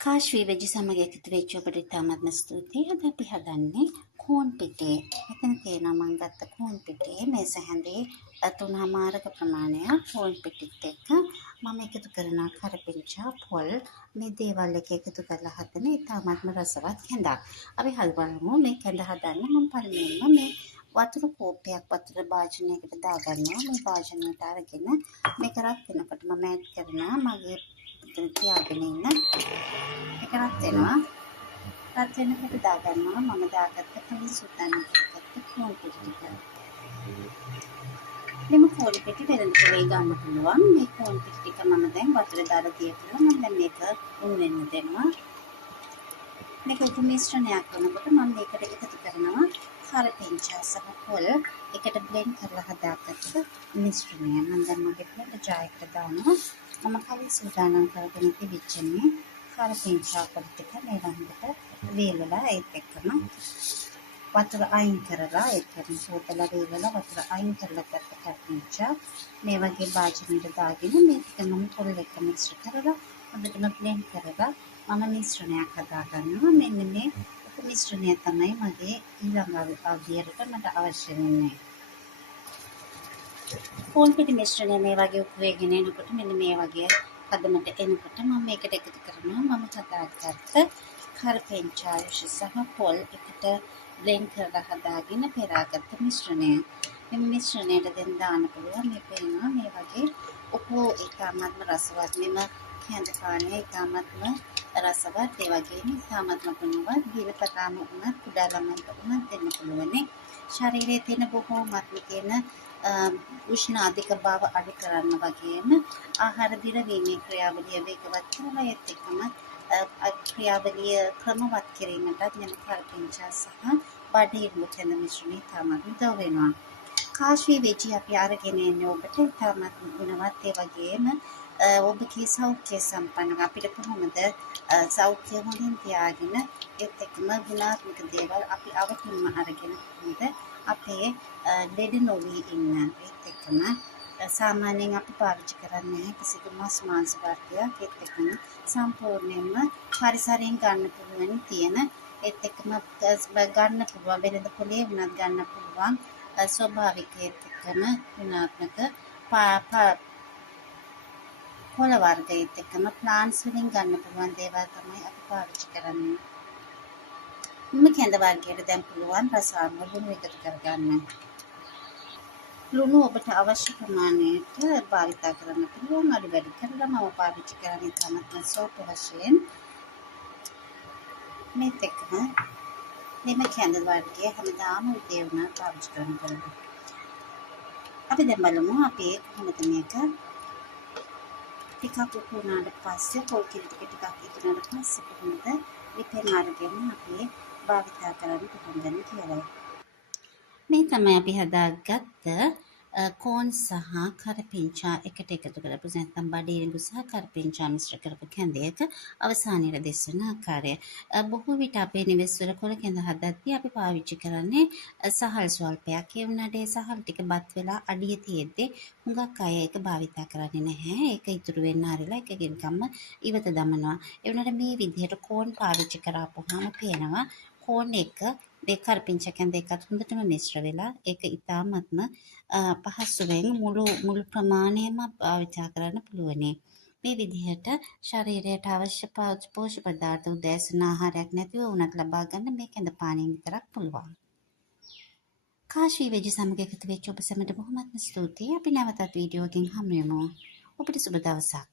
කාශ්වී වෙජි සමග එකතු වෙච්ච ඔබට ඉතාමත්ම ස්තුතියි. අද අපි හදන්නේ කෝන් පිටේ. මෙතන තියෙනවා මම ගත්ත කෝන් පිටේ මේස හැඳේ 3මාරක ප්‍රමාණයක් කෝන් පිටිත් එක්ක මම එකතු කරනවා කරපිංචා පොල් මේ දේවල් එක එකතු කරලා හදන ඉතාමත්ම රසවත් කැඳක්. අපි හදමු මේ කැඳ හදන්න මම පළමුවෙන්ම මේ වතුර කෝප්පයක් වතුර භාජනයකට දාගන්නවා. මේ භාජනයට අරගෙන මේක රත් වෙනකොට මම ඇඩ් කරනවා මගේ තියාගෙන ඉන්න එක රත් වෙනවා. රත් වෙනකොට දාගන්නවා මම දාගත්ත කලින් සූදානම් කරගත්ත කෝන් පිටි ටික. මෙම කෝන් පිටි වෙනද පොලේ ගන්න පුළුවන්. මේ කෝන් පිටි ටික මම දැන් වතුර දාලා තියලා මම දැන් මේක උණු වෙන්න දෙනවා. මේක උණු මිශ්‍රණයක් වෙනකොට මම මේකට එකතු කරනවා කරපිංචා සහ පොල් එකට බ්ලෙන්ඩ් කරලා හදාගත්ත මිශ්‍රණය. මම දැන් මගේ බ්ලෙන්ඩර් ජාරයකට දානවා. මම කලින් සූදානම් කරගෙන තිබිච්චනේ කරපිංචා පොල් ටික මේ වන්දට වේලලා ඒත් එක්කම වතුර අයින් කරලා ඒකම සෝතලා වේලලා වතුර අයින් කරලා ගත්ත කරපිංචා මේ වගේ භාජනයකට දාගෙන මේක මම පොල් එක්ක මිශ්‍ර කරලා හොඳටම බ්ලෙන්ඩ් කරලා මම මිශ්‍රණයක් හදා ගන්නවා. මෙන්න මේ මිශ්‍රණය තමයි මගේ ඊළඟ අවධියට මට අවශ්‍ය වෙන්නේ. කෝන් පිටි මිශ්‍රණය මේ වගේ උපයගෙන එනකොට මෙන්න මේ වගේ පදමට එනකොට මම මේකට එකතු කරනවා මම හදාගත්ත කරපිංචා යුෂ සහ පොල් එකට බ්ලෙන්ඩ් කරලා හදාගෙන පෙරාගත්ත මිශ්‍රණය. මේ මිශ්‍රණයට දැන් දාන්න පුළුවන්. මේ පේනවා මේ වගේ උපෝ ඉතාමත්ම රසවත් මෙම කැඳ පානය ඉතාමත්ම රසවත් ඒ වගේම ඉතාමත්ම ගුණවත් දිනපතාම උනත් කුඩා ළමයින්ට උනත් දෙන්න පුළුවන්. ශරීරයේ තියෙන බොහෝමත්ම තියෙන උෂ්ණ අධික බව අඩු කරන්න වගේම ආහාර දිරවීමේ ක්‍රියාවලිය වේගවත් කරලා ඒත් එක්කම ක්‍රියාවලිය ක්‍රමවත් කිරීමටත් මෙම කරපිංචා සහ බඩිරුව කැඳ මිශ්‍රණය ඉතාමත් උදව් වෙනවා. කාශ්වී වෙජි අපි අරගෙන එන්නේ ඔබට ඉතාමත් ගුණවත් ඒ වගේම ඔබගේ සෞඛ්‍ය සම්පන්න අපිට කොහොමද සෞඛ්‍ය හොඳින් තියාගෙන ඒත් එක්කම ගුණාත්මක දේවල් අපි අවටින්ම අරගෙන කොහොමද අපේ ලෙඩ නොවී ඉන්න ඒත් එක්කම සාමාන්‍යයෙන් අපි පාවිච්චි කරන්නේ කිසිදු මස් මාංශ වර්ගයක් ඒත් එක්කම සම්පූර්ණයෙන්ම පරිසරයෙන් ගන්න පුළුවන් තියෙන ඒත් එක්කම ගන්න පුළුවන් වෙනද පොලේ වුණත් ගන්න පුළුවන් ස්වභාවික ඒත් එක්කම ගුණාත්මක පොළ වර්ග ඒත් එක්කම ප්ලාන්ට්ස් වලින් ගන්න පුළුවන් දේවල් තමයි අපි පාවිච්චි කරන්නේ. මේ කැඳ වර්ගයට දැන් පුළුවන් රසායන ලුණු එකතු කරගන්න. ලුණු ඔබට අවශ්‍ය ප්‍රමාණයට භාවිත කරන්න පුළුවන්. අඩු වැඩි කරලා මම පාවිච්චි කරන්නේ තමයි සෝප වශයෙන්. මේත් එක්කම මේ කැඳ වර්ගය හැමදාම උදේ වුණා පාවිච්චි කරන්න පුළුවන්. අපි දැන් බලමු අපි කොහොමද මේක ටිකක් උකුණාට පස්සේ පොල් කිරි ටිකක් ඉදුණාට පස්සේ කොහොමද රිපෙන් අරගෙන අපි භාවිත කරන්න පටන් ගන්න කියලා. මේ තමයි අපි හදාගත්ත කෝන් සහ කරපිංචා එකට එකතු කරපු නැත්නම් බඩේරිඟු සහ කරපිංචා මිශ්‍ර කරපු කැඳයක අවසානයේ දෙස්වන ආකාරය. බොහෝ විට අපේ නිවෙස්වල කොළ කැඳ හදද්දී අපි පාවිච්චි කරන්නේ සහල් ස්වල්පයක්. ඒ වුණාට ඒ සහල් ටික බත් වෙලා අඩිය තියෙද්දී හුඟක් අය ඒක භාවිත කරන්නේ නැහැ. ඒක ඉතුරු වෙන්න ආරලා ඒක ගෙන්කම්ම ඉවත දමනවා. ඒ වුණාට මේ විදිහට කෝන් පාවිච්චි කරාපුවාම පේනවා කෝන් එක මේ කරපිංචා කැඳ එකත් හොඳටම මිශ්‍ර වෙලා ඒක ඉතාමත්ම පහසුවෙන් මුළු ප්‍රමාණයම භාවිත කරන්න පුළුවන්. මේ විදිහට ශරීරයට අවශ්‍ය පෝෂක පදාර්ථ උදෑසන ආහාරයක් නැතිව වුණත් ලබා ගන්න මේ කැඳ පානයෙන් විතරක් පුළුවන්. කාශ්වී වෙජි සමග එකතු වෙච්ච ඔබ සැමට බොහොමත්ම ස්තුතියි. අපි නැවතත් වීඩියෝ එකකින් හමු වෙමු. ඔබට සුබ දවසක්.